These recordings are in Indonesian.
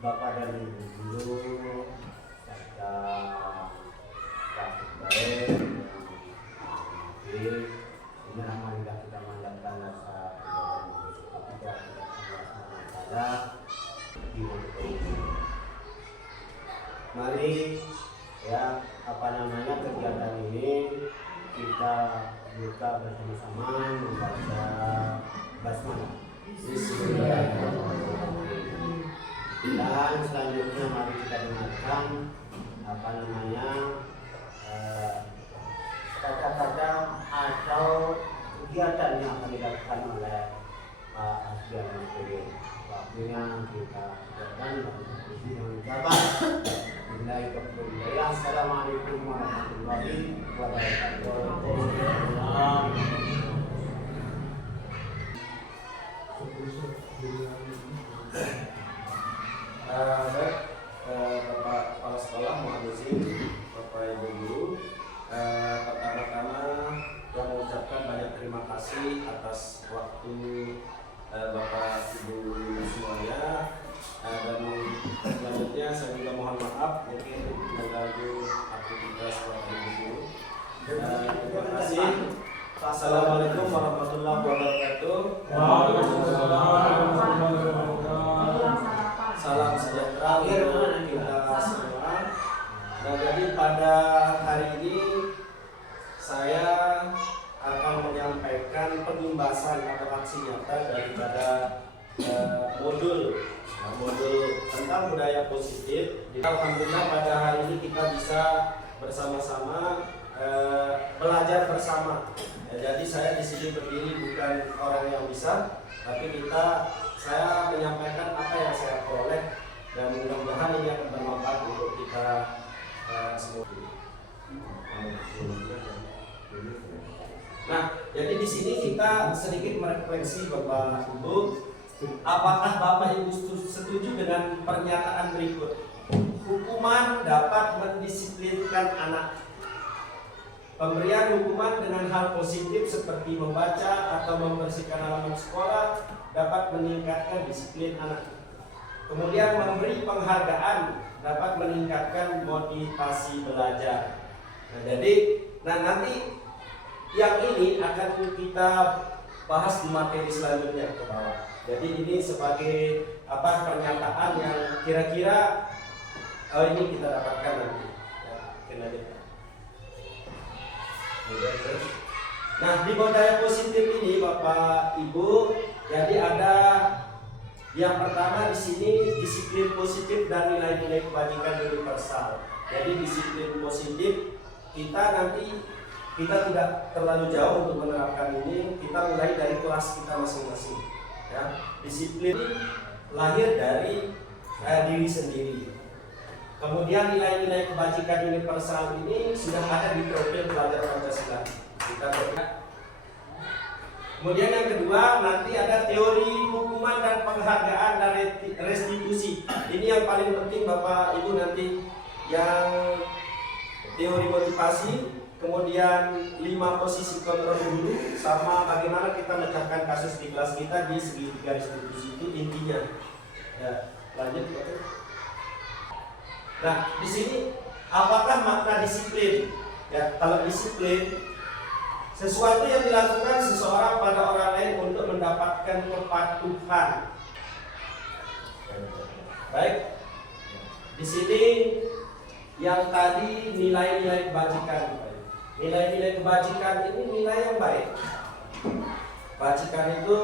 Bapak dan Ibu guru serta praktik baik ini marilah kita mandatkan rasa tidak mari ya kegiatan ini kita buka bersama-sama membaca basmalah. Dan selanjutnya mari kita dengarkan kata-kata atau kegiatan yang akan dilakukan oleh Pak Asbian Masuri. Waktunya kita dengarkan dan mengucapkan Assalamualaikum warahmatullahi wabarakatuh. Bapak Kepala Sekolah, mohon izin Bapak Ibu Guru, pertama-tama yang mengucapkan banyak terima kasih atas waktu Bapak Ibu semuanya, dan selanjutnya saya juga mohon maaf mungkin mengganggu aktivitas Bapak Ibu Guru. Terima kasih. Assalamualaikum warahmatullahi wabarakatuh. Salam sejahtera untuk kita semua. Nah, jadi pada hari ini saya akan menyampaikan penimbasan atau aksi nyata daripada modul tentang budaya positif. Alhamdulillah pada hari ini kita bisa bersama-sama belajar bersama. Jadi saya di sini berdiri bukan orang yang bisa, tapi saya menyampaikan apa yang saya peroleh dan mudah-mudahan ini akan bermanfaat untuk kita semua. Nah, jadi di sini kita sedikit merefleksi Bapak Ibu, apakah Bapak Ibu setuju dengan pernyataan berikut? Hukuman dapat mendisiplinkan anak. Pemberian hukuman dengan hal positif seperti membaca atau membersihkan halaman sekolah dapat meningkatkan disiplin anak. Kemudian memberi penghargaan dapat meningkatkan motivasi belajar. Nah, nanti yang ini akan kita bahas di materi selanjutnya ke bawah. Jadi ini sebagai pernyataan yang kira-kira ini kita dapatkan nanti. Nah, di budaya positif ini Bapak Ibu, jadi ada yang pertama di sini disiplin positif dan nilai-nilai kebajikan universal. Jadi disiplin positif kita tidak terlalu jauh untuk menerapkan ini, kita mulai dari kelas kita masing-masing. Ya, disiplin lahir dari diri sendiri. Kemudian nilai-nilai kebajikan universal ini sudah ada di profil pelajar Pancasila. Kemudian yang kedua nanti ada teori hukuman dan penghargaan dan restitusi. Ini yang paling penting Bapak Ibu nanti, yang teori motivasi, kemudian 5 posisi kontrol dulu, sama bagaimana kita mencapai kasus di kelas kita di segitiga restitusi, itu intinya. Ya, lanjut Bapak. Nah, di sini apakah makna disiplin? Ya, kalau disiplin sesuatu yang dilakukan seseorang pada orang lain untuk mendapatkan kepatuhan. Baik. Di sini yang tadi nilai-nilai kebajikan. Nilai-nilai kebajikan ini nilai yang baik. Kebajikan itu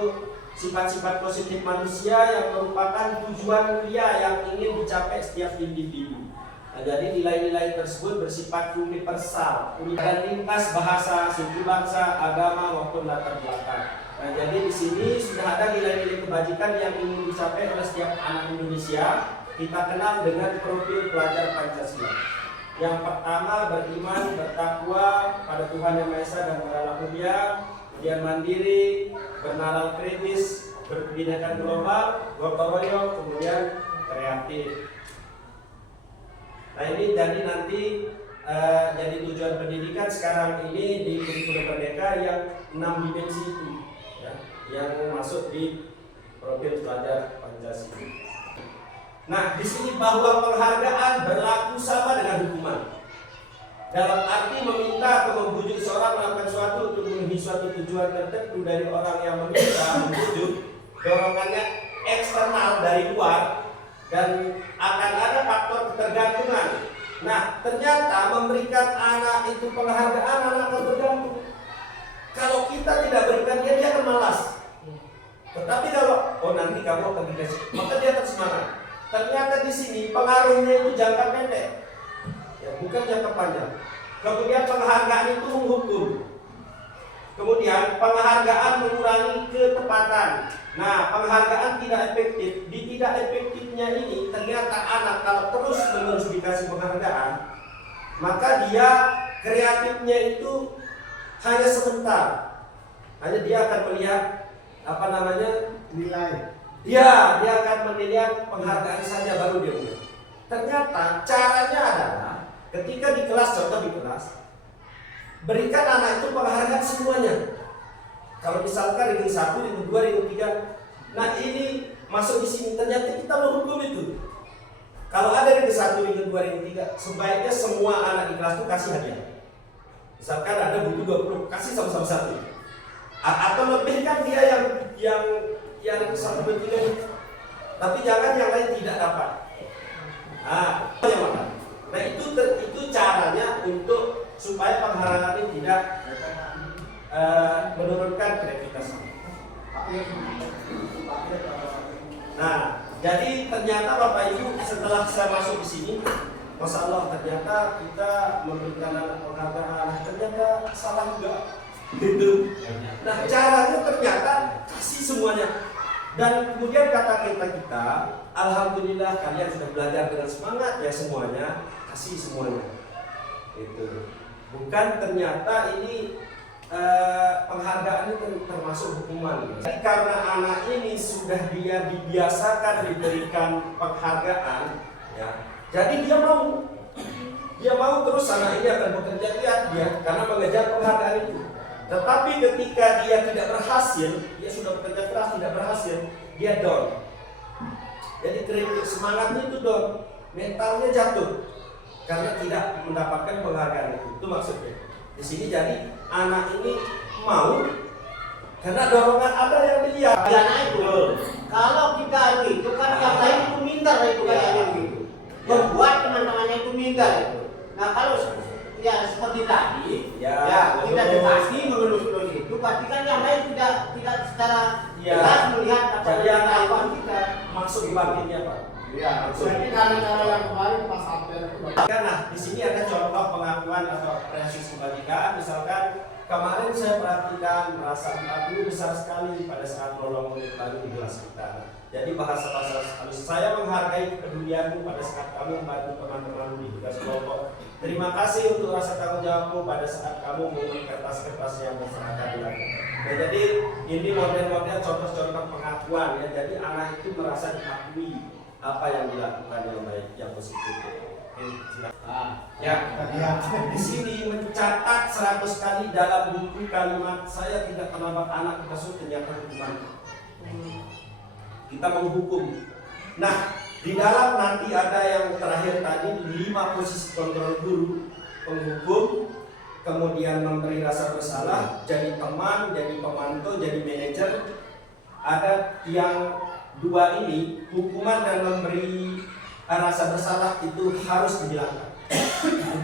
sifat-sifat positif manusia yang merupakan tujuan mulia yang ingin dicapai setiap individu. Nah, jadi nilai-nilai tersebut bersifat universal, dan lintas bahasa, suku, bangsa, agama maupun latar belakang. Nah, jadi di sini sudah ada nilai-nilai kebajikan yang ingin dicapai oleh setiap anak Indonesia. Kita kenal dengan profil pelajar Pancasila. Yang pertama, beriman, bertakwa pada Tuhan Yang Maha Esa dan beranak mulia, kemudian mandiri, bernalar kritis, berpendidikan global, gotong royong, kemudian kreatif. Nah, ini jadi nanti jadi tujuan pendidikan sekarang ini di kurikulum Merdeka yang 6 dimensi itu, ya, yang masuk di Profil Pelajar Pancasila. Nah, di sini bahwa penghargaan berlaku sama dengan hukuman. Dalam arti meminta atau membujuk seorang melakukan suatu untuk memenuhi suatu tujuan tertentu dari orang yang meminta, membujuk, dorongannya eksternal dari luar dan akan ada faktor ketergantungan. Nah, ternyata memberikan anak itu penghargaan, anak akan tergantung. Kalau kita tidak berikan dia akan malas. Tetapi kalau nanti kamu akan dikasih, maka dia akan semangat. Ternyata di sini pengaruhnya itu jangka pendek, ya, bukan jangka panjang. Kemudian penghargaan itu menghukum. Kemudian penghargaan mengurangi ketepatan. Nah, penghargaan tidak efektif. Di tidak efektifnya ini ternyata anak kalau terus menerus dikasih penghargaan, maka dia kreatifnya itu hanya sebentar. Hanya dia akan melihat nilai. Dia akan melihat penghargaan saja baru dia mulai. Ternyata caranya adalah ketika di kelas, contoh di kelas, berikan anak itu penghargaan semuanya. Kalau misalkan ring 1, ring 2, ring 3, nah ini masuk di sini, ternyata kita menghukum itu. Kalau ada ring 1, ring 2, ring 3, sebaiknya semua anak di kelas itu kasih hadiah. Misalkan ada buku 20, kasih sama-sama satu. Atau lebih kan dia yang satu bentuknya, tapi jangan yang lain tidak dapat. Nah itu caranya untuk supaya penghargaan ini tidak menurunkan kreativitas. Nah, jadi ternyata Bapak Ibu setelah saya masuk di sini, Masya Allah ternyata kita memberikan anak penghargaan, ternyata salah juga. Gitu. Nah caranya ternyata kasih semuanya. Dan kemudian kata kita, alhamdulillah kalian sudah belajar dengan semangat ya semuanya, kasih semuanya. Itu bukan ternyata ini penghargaan itu termasuk hukuman. Jadi karena anak ini sudah dia dibiasakan diberikan penghargaan, ya, jadi dia mau terus anak ini akan bekerja giat dia karena mengejar penghargaan itu. Tetapi ketika dia tidak berhasil, dia sudah bekerja keras tidak berhasil, dia down. Jadi kritik semangatnya itu down, mentalnya jatuh karena tidak mendapatkan penghargaan itu. Itu maksudnya. Di sini jadi anak ini mau karena dorongan ada yang dilihat. Karena itu, kalau kita itu kan yang lain itu minder itu katanya begitu. Membuat teman-temannya itu minder itu. Nah kalau ya seperti tadi, ya kita dikasih mengelus-elus itu, pasti kan yang lain tidak secara jelas melihat apa yang lakukan kita. Maksud bagiannya Pak. Iya. Jadi cara-cara yang kemarin Pak Sabter itu. Nah di sini ada contoh pengakuan atau apresiasi kebajikan. Misalkan kemarin saya perhatikan merasa empati besar sekali pada saat menolong murid baru di kelas kita. Jadi bahasa-bahasa halus, saya menghargai kepedulianmu pada saat kamu membantu teman-teman di tugas kelompok. Terima kasih untuk rasa tanggung jawabmu pada saat kamu mengurus kertas-kertas yang berserakan. Nah, jadi ini model-model contoh-contoh pengakuan ya. Jadi anak itu merasa diakui apa yang dilakukan yang baik, yang positif. Ya, di sini mencatat 100 kali dalam buku kalimat saya tidak terlambat anak tersebut ternyata hukuman. Kita menghukum. Nah, di dalam nanti ada yang terakhir tadi 5 posisi kontrol guru, penghukum, kemudian memberi rasa bersalah, jadi teman, jadi pemantau, jadi manajer. Ada yang 2 ini, hukuman dan memberi rasa bersalah itu harus dihilangkan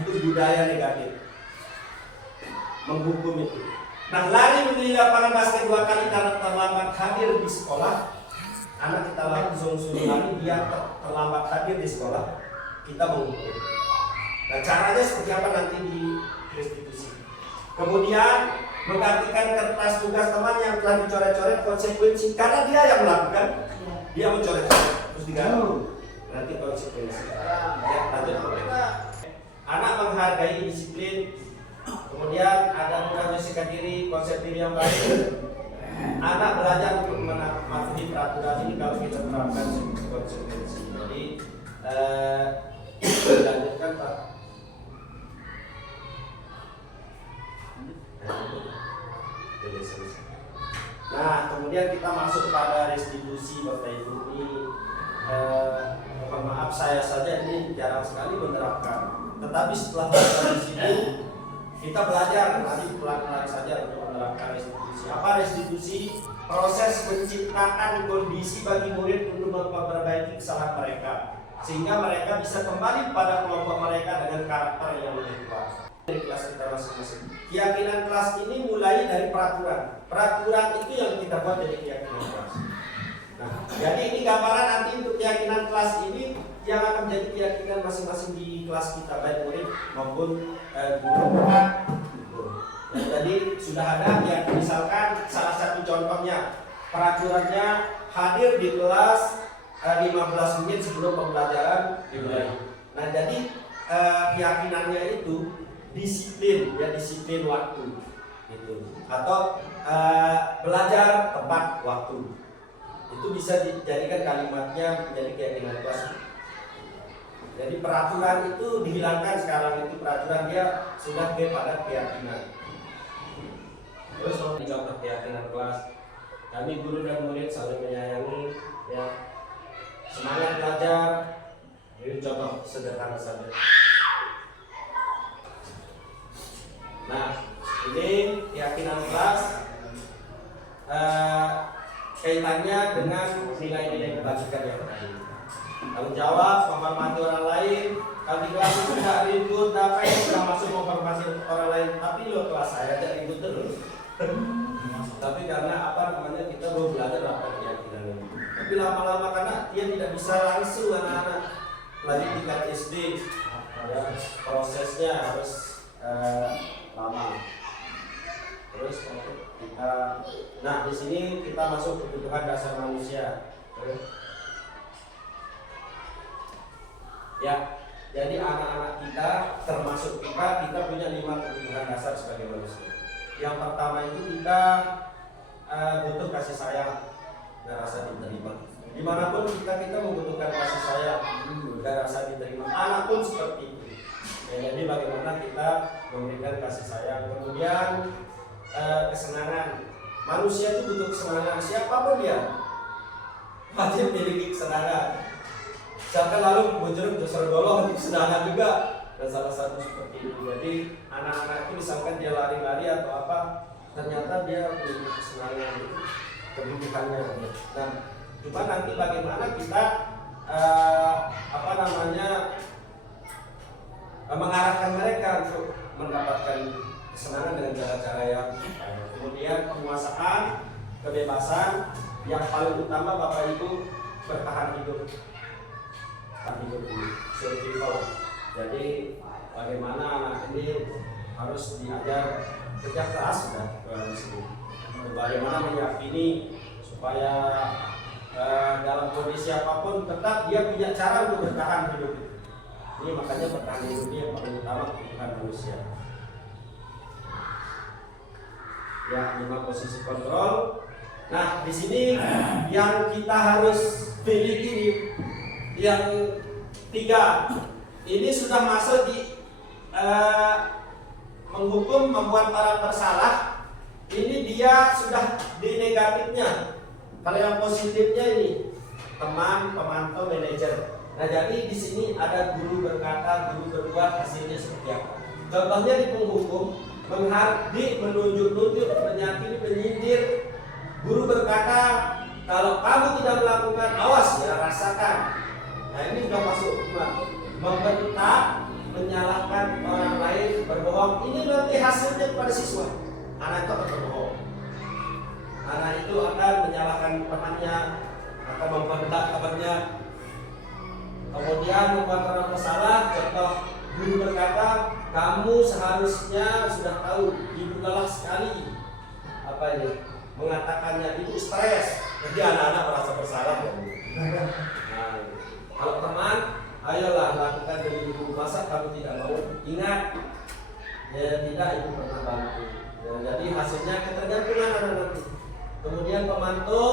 untuk budaya negatif menghukum itu. Nah, lari membeli lapangan basket 2 kali karena terlambat hadir di sekolah. Anak kita langsung suruh lari, dia terlambat hadir di sekolah, kita menghukum. Nah, caranya seperti apa nanti di restitusi. Kemudian menggantikan kertas tugas teman yang telah dicoret-coret konsekuensi karena dia yang melakukan, dia mencoret-coret terus diganti. Nanti konsekuensi. Ya, lanjut. Anak menghargai disiplin. Kemudian ada menyesuaikan diri, konsep diri yang baik. Anak belajar untuk mematuhi peraturan ini kalau kita terapkan konsekuensi. Jadi lanjutkan Pak. Nah, kemudian kita masuk pada restitusi. restitusi Bapak Ibu ini mohon maaf saya saja ini jarang sekali menerapkan. Tetapi setelah belajar di sini kita belajar nanti pelan-pelan saja untuk menerapkan restitusi. Apa restitusi? Proses menciptakan kondisi bagi murid untuk memperbaiki kesalahan mereka sehingga mereka bisa kembali pada kelompok mereka dengan karakter yang lebih kuat. Dari kelas kita masing-masing. Keyakinan kelas ini mulai dari peraturan. Peraturan itu yang kita buat jadi keyakinan kelas. Nah, jadi ini gambaran nanti untuk keyakinan kelas ini yang akan menjadi keyakinan masing-masing di kelas kita baik murid maupun guru. Ya, jadi sudah ada ya, misalkan salah satu contohnya peraturannya hadir di kelas 15 menit sebelum pembelajaran dimulai. Nah, jadi keyakinannya itu disiplin, ya disiplin waktu gitu. Atau belajar tepat waktu. Itu bisa dijadikan kalimatnya menjadi keyakinan kelas. Jadi peraturan itu dihilangkan sekarang, itu peraturan dia sudah kepada keyakinan. Terus mau dicontoh keyakinan kelas, kami guru dan murid saling menyayangi, ya semangat belajar. Ini contoh sederhana saja. Nah, ini keyakinan kelas kaitannya dengan nilai-nilai kebajikan yang tadi. Tanggung jawab, menghormati orang lain. Kalau di kelas itu tidak ribut, dapat sudah masuk menghormati orang lain. Tapi lo kelas saya tidak ribut terus. Tapi karena apa namanya kita belum belajar apa keyakinan ini. Tapi lama-lama karena dia tidak bisa langsung anak-anak lagi tingkat SD, ya, prosesnya harus lama. Terus kita, nah di sini kita masuk kebutuhan dasar manusia. Ya, jadi anak-anak kita termasuk kita punya 5 kebutuhan dasar sebagai manusia. Yang pertama itu kita butuh kasih sayang dan rasa diterima. Dimanapun kita membutuhkan kasih sayang dan rasa diterima. Anak pun seperti itu. Ya, jadi bagaimana kita memberikan kasih sayang. Kemudian kesenangan. Manusia itu butuh kesenangan. Siapapun dia wajib memiliki kesenangan. Jangan lalu muncul sergolo kesenangan juga. Dan salah satu seperti itu. Jadi anak-anak itu misalkan dia lari-lari atau apa, ternyata dia memiliki kesenangan kebutuhannya. Nah, cuma nanti bagaimana kita mengarahkan mereka untuk mendapatkan kesenangan dengan cara-cara yang baik. Kemudian penguasaan, kebebasan, yang paling utama Bapak Ibu bertahan hidup. Survival. Jadi bagaimana anak ini harus diajar kerja keras sudah bagaimana meyakini supaya dalam kondisi apapun tetap dia punya cara untuk bertahan hidup. Ini makanya bertahan hidup ini yang paling utama kebutuhan manusia. Ya, 5 posisi kontrol. Nah, di sini yang kita harus miliki yang 3 ini sudah masuk di menghukum, membuat orang bersalah. Ini dia sudah di negatifnya. Kalau yang positifnya ini teman, pemantau, manajer. Nah, jadi di sini ada guru berkata, guru berbuat, hasilnya seperti apa. Contohnya di penghukum, menghardik, menunjuk-nunjuk, menyakini, menyindir. Guru berkata, kalau kamu tidak melakukan, awas ya rasakan. Nah, ini sudah masuk hukuman. Membentak, menyalahkan orang lain, berbohong. Ini nanti hasilnya kepada siswa. Anak itu akan berbohong. Anak itu akan menyalahkan temannya, akan membentak temannya. Kemudian membuat orang bersalah. Contoh, guru berkata, kamu seharusnya sudah tahu ibu lelah sekali. Apa ini? Mengatakannya ibu stres. Jadi anak-anak merasa bersalah. Nah, kalau teman, ayolah lakukan demi ibu. Masa kamu tidak mau? Ingat, ya tidak, ibu pernah bantu. Ya, jadi hasilnya ketergantungan anak-anak. Kemudian pemantau,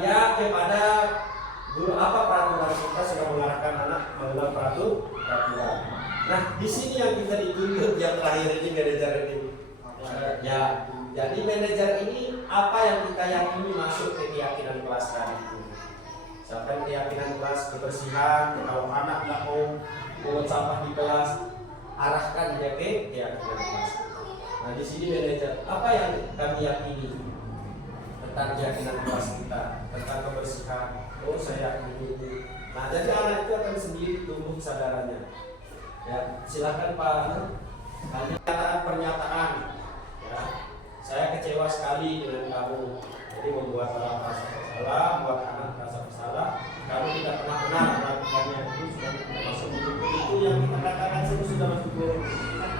dia kepada guru apa peraturan, kita sudah mengarahkan anak mengenal peraturan. Nah, di sini yang kita dituntut yang terakhir ini manajer ini. Ya, jadi manajer ini apa yang kita yakini masuk ke keyakinan kelas tadi itu. Misalkan keyakinan kelas kebersihan, kalau anak nggak mau pungut sampah di kelas, arahkan dia ke keyakinan kelas. Nah di sini manajer, apa yang kami yakini tentang keyakinan kelas kita, tentang kebersihan? Oh saya yakini itu. Nah jadi anak itu akan sendiri tumbuh kesadarannya. Ya silakan Pak, pernyataan. Ya, saya kecewa sekali dengan kamu. Jadi membuat orang merasa bersalah, buat anak merasa bersalah. Kamu tidak pernah benar melakukannya, itu sudah masuk buku. Itu yang kita katakan sudah masuk buku.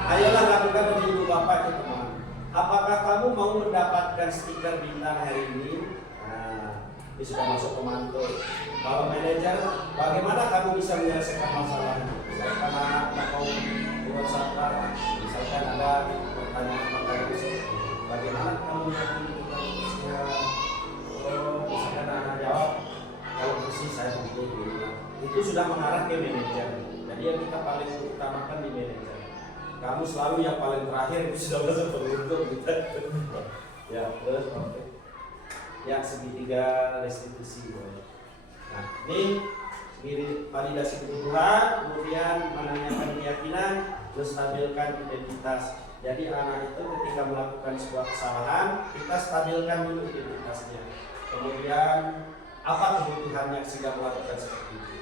Ayolah lakukan menjadi ibu bapak itu teman. Apakah kamu mau mendapatkan stiker bintang hari ini? Nah, ini sudah masuk pemantau. Kalau manajer, bagaimana kamu bisa menyelesaikan masalahnya? Misalkan anak tidak mau buat sabar, misalkan ada pertanyaan bagaimana kamu menyelesaikan? Misalkan anak jawab, kalau bersih saya begini. Itu sudah mengarah ke manajer. Jadi yang kita paling utamakan di manajer. Kamu selalu yang paling terakhir itu sudah masuk penguntung kita. Ya, terus oke. Yang segitiga restitusi. Nah, ini validasi kebutuhan, kemudian menanyakan keyakinan, menstabilkan identitas. Jadi anak itu ketika melakukan sebuah kesalahan, kita stabilkan dulu identitasnya. Kemudian apa kebutuhannya sehingga melakukan seperti itu.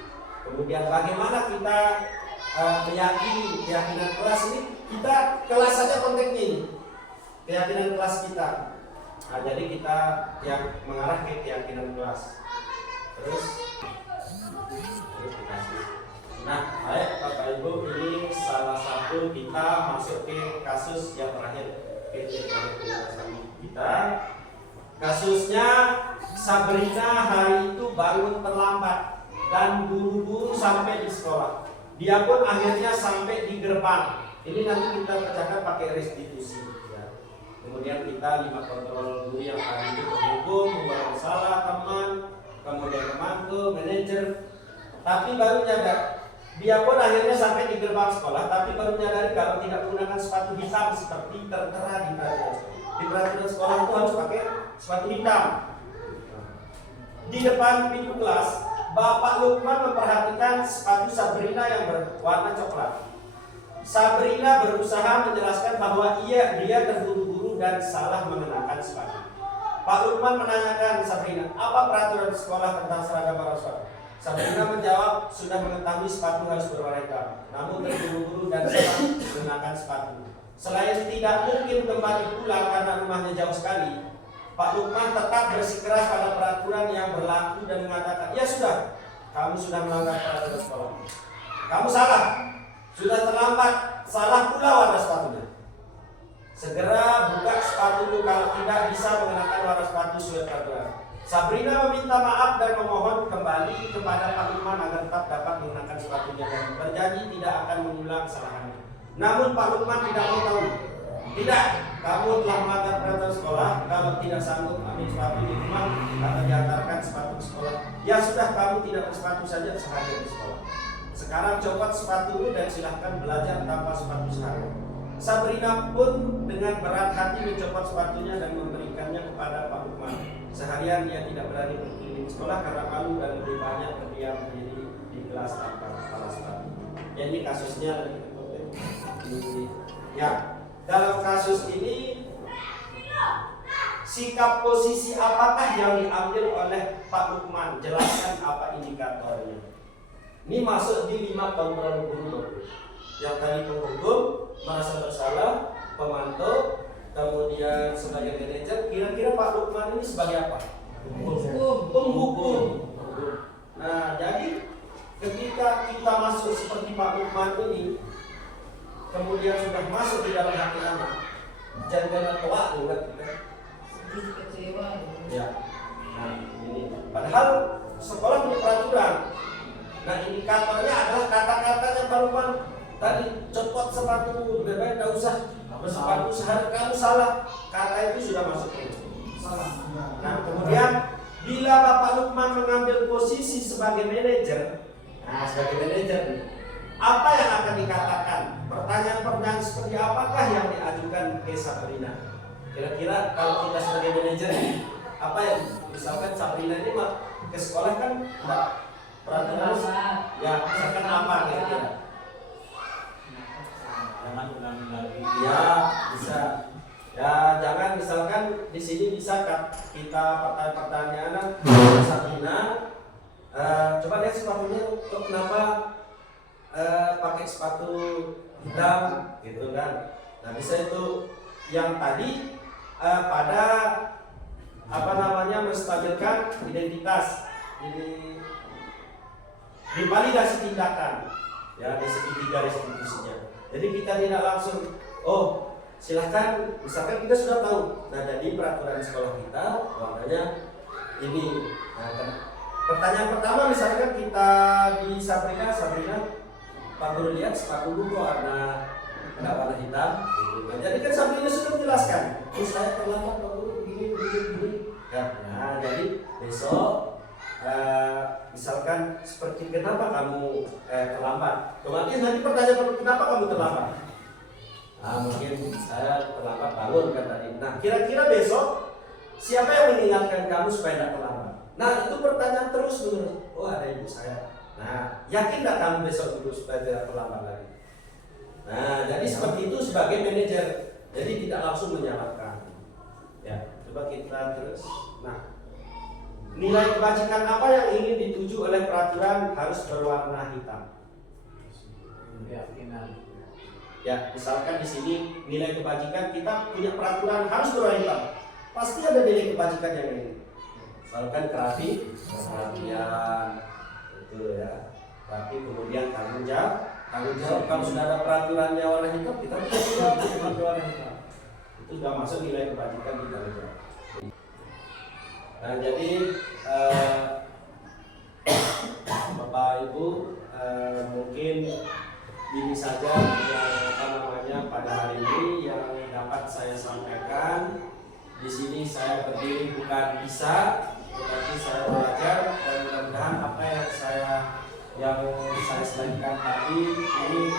Kemudian bagaimana kita meyakini keyakinan kelas ini, kita kelas saja konteksnya ini, keyakinan kelas kita. Nah, jadi kita yang mengarah ke keyakinan kelas. Terus dikasih. Nah, baik Bapak Ibu, ini salah satu kita masuk ke kasus yang terakhir kita. Kasusnya Sabrina hari itu bangun terlambat dan buru-buru sampai di sekolah. Dia pun akhirnya sampai di gerbang. Ini nanti kita pecahkan pakai restitusi. Ya. Kemudian kita 5 kontrol guru yang hari itu terhukum, membawa salah teman, kemudian pemantau, manajer. Tapi baru nyadar, dia pun akhirnya sampai di gerbang sekolah, tapi baru menyadari kalau tidak menggunakan sepatu hitam seperti tertera di peraturan. Di peraturan sekolah itu harus pakai sepatu hitam. Di depan pintu kelas, Bapak Lukman memperhatikan sepatu Sabrina yang berwarna coklat. Sabrina berusaha menjelaskan bahwa dia terburu-buru dan salah mengenakan sepatu. Pak Lukman menanyakan Sabrina, apa peraturan sekolah tentang seragam para sepatu? Sabrina menjawab, sudah mengetahui sepatu harus berwarna hitam, namun terburu-buru dan salah mengenakan sepatu. Selain tidak mungkin kembali pulang karena rumahnya jauh sekali, Pak Lukman tetap bersikeras pada peraturan yang berlaku dan mengatakan, ya sudah, kamu sudah melanggar peraturan sekolah. Kamu salah, sudah terlambat, salah pula warna sepatunya. Segera buka sepatu kalau tidak bisa mengenakan warna sepatu sesuai peraturan. Sabrina meminta maaf dan memohon kembali kepada Pak Lukman agar tetap dapat mengenakan sepatunya dan berjanji tidak akan mengulang kesalahannya. Namun Pak Lukman tidak mau tahu. Tidak, kamu telah melanggar peraturan sekolah. Kalau tidak sanggup ambil sepatu di rumah atau diantarkan sepatu ke sekolah, ya sudah, kamu tidak bersepatu saja sehari di sekolah. Sekarang copot sepatu dan silahkan belajar tanpa sepatu sehari. Sabrina pun dengan berat hati mencopot sepatunya dan memberikannya kepada Pak Lukman. Seharian dia tidak berani berkeliling sekolah karena malu dan lebih banyak berdiam diri di kelas tanpa kepala sepatu. Ya, ini kasusnya. Ya, dalam kasus ini sikap posisi apakah yang diambil oleh Pak Lukman? Jelaskan apa indikatornya. Ini masuk di 5 kontrol guru. Yang tadi penghukum, merasa bersalah, pemantau, kemudian sebagai manajer. Kira-kira Pak Lukman ini sebagai apa? Penghukum. Nah, jadi ketika kita masuk seperti Pak Lukman ini, kemudian sudah masuk di dalam hati anak, jangan tua juga kita. Kecewa. Ya. Nah, ini. Padahal sekolah punya peraturan. Nah, indikatornya adalah kata-kata yang Pak Lukman tadi, copot sepatu, lebih baik tidak usah bersepatu sehari, kamu salah. Kata itu sudah masuk salah. Nah, kemudian bila Bapak Lukman mengambil posisi sebagai manajer, apa yang akan dikatakan? Pertanyaan-pertanyaan seperti apakah yang diajukan ke Sabrina? Kira-kira kalau kita sebagai manajer, apa yang misalkan Sabrina ini mah ke sekolah kan enggak peraturan ya misalkan apa kira-kira? Jangan ulangi lagi. Ya bisa. Ya jangan misalkan di sini bisa kita pertanyaan Sabrina. Coba lihat sepatunya kok kenapa pakai sepatu hitam gitu kan? Nah bisa itu yang tadi pada apa namanya menstabilkan identitas di validasi tindakan ya di segitiga restitusinya. Jadi kita tidak langsung oh silahkan misalkan kita sudah tahu. Nah jadi peraturan sekolah kita warnanya ini. Nah, pertanyaan pertama misalkan kita di Sabrina Pak Guru lihat sepatu kok warna enggak warna hitam gitu. Nah, jadi kan Sabrina sudah menjelaskan oh saya terlambat Pak Guru begini ya. Nah jadi besok misalkan seperti kenapa kamu terlambat, otomatis nanti pertanyaan kenapa kamu terlambat. Nah mungkin saya terlambat bangun kan tadi. Nah kira-kira besok siapa yang mengingatkan kamu supaya tidak terlambat? Nah itu pertanyaan terus menerus. Oh ada ibu saya. Nah yakin tidak kamu besok dulu supaya tidak terlambat lagi? Nah jadi seperti itu sebagai manajer. Jadi tidak langsung menyalahkan. Ya coba kita terus. Nah nilai kebajikan apa yang ingin dituju oleh peraturan harus berwarna hitam? Keyakinan. Ya, misalkan di sini nilai kebajikan kita punya peraturan harus berwarna hitam. Pasti ada nilai kebajikan yang ini. Misalkan perhatian, itu ya. Tapi kemudian tanggung jawab kalau sudah ada peraturannya warna hitam kita bisa warna hitam. Itu sudah masuk nilai kebajikan di tanggung jawab. Nah, jadi Bapak Ibu mungkin ini saja yang pada hari ini yang dapat saya sampaikan. Di sini saya berdiri bukan bisa, tetapi saya belajar dan mudah-mudahan apa yang saya sampaikan tadi ini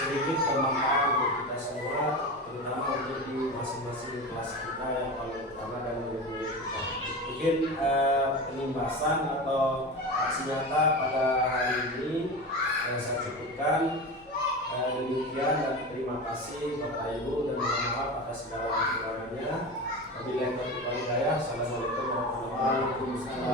sedikit bermanfaat untuk kita semua, terutama untuk di masing-masing kelas kita yang paling utama dan murid-murid kita. Mungkin penimbasan atau aksi nyata pada hari ini saya cukupkan. Demikian dan terima kasih Bapak Ibu dan mohon maaf atas segala kekurangannya. Wabillahi taufiq wal hidayah. Assalamualaikum warahmatullahi wabarakatuh.